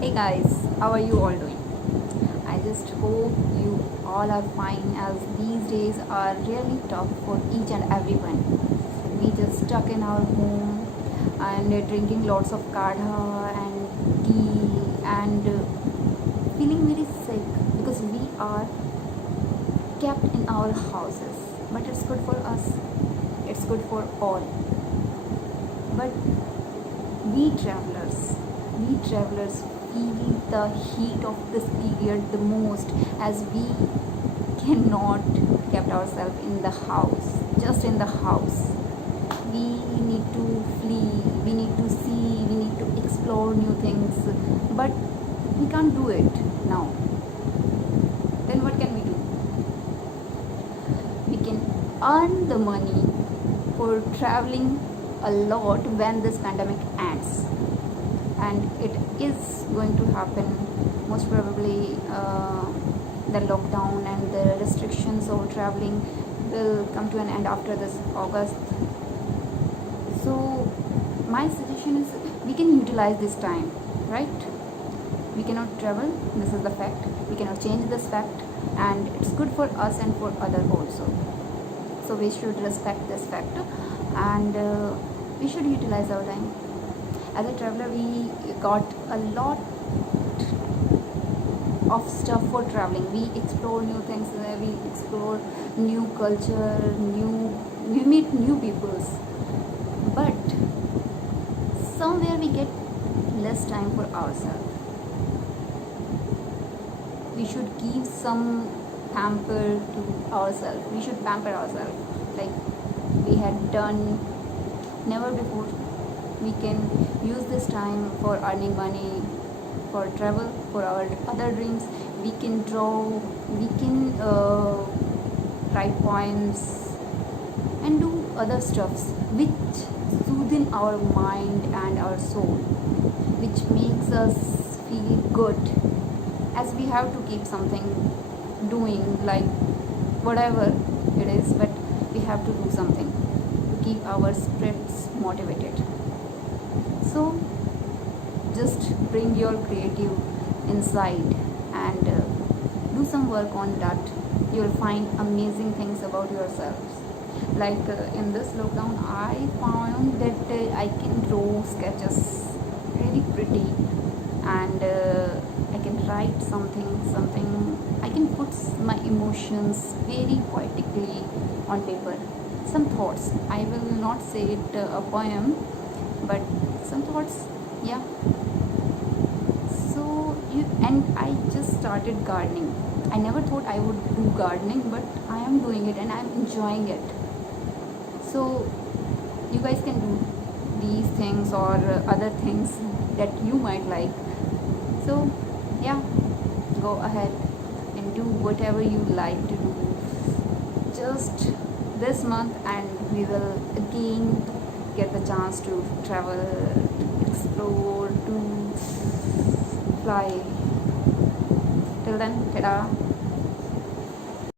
Hey guys, how are you all doing? I just hope you all are fine as these days are really tough for each and everyone. We just stuck in our home and drinking lots of kadha and tea and feeling very sick because we are kept in our houses. But it's good for us, it's good for all. But we travelers feel the heat of this period the most as we cannot kept ourselves in the house, just in the house. We need to flee, we need to see, we need to explore new things, but we can't do it now. Then what can we do? We can earn the money for traveling a lot when this pandemic ends, and it is going to happen most probably. The lockdown and the restrictions of traveling will come to an end after this August. So my suggestion is we can utilize this time, right? We cannot travel, this is the fact. We cannot change this fact, and it's good for us and for other also. So we should respect this fact, and we should utilize our time. As a traveler, we got a lot of stuff for traveling. We explore new things, we explore new culture, we meet new peoples. But somewhere we get less time for ourselves. We should give some pamper to ourselves. We should pamper ourselves like we had done never before. We can use this time for earning money, for travel, for our other dreams. We can draw, we can write poems and do other stuffs which soothe our mind and our soul, which makes us feel good, as we have to keep something doing, like whatever it is, but we have to do something to keep our spirits motivated. So just bring your creative inside and do some work on that. You'll find amazing things about yourselves. Like in this lockdown, I found that I can draw sketches very pretty, and I can write something. I can put my emotions very poetically on paper. Some thoughts. I will not say it a poem, but some thoughts. Yeah. So you and I just started gardening. I never thought I would do gardening, but I am doing it and I'm enjoying it. So you guys can do these things or other things that you might like. So yeah, go ahead and do whatever you like to do just this month, and we will again get the chance to travel, explore, to fly. Till then, ta-da.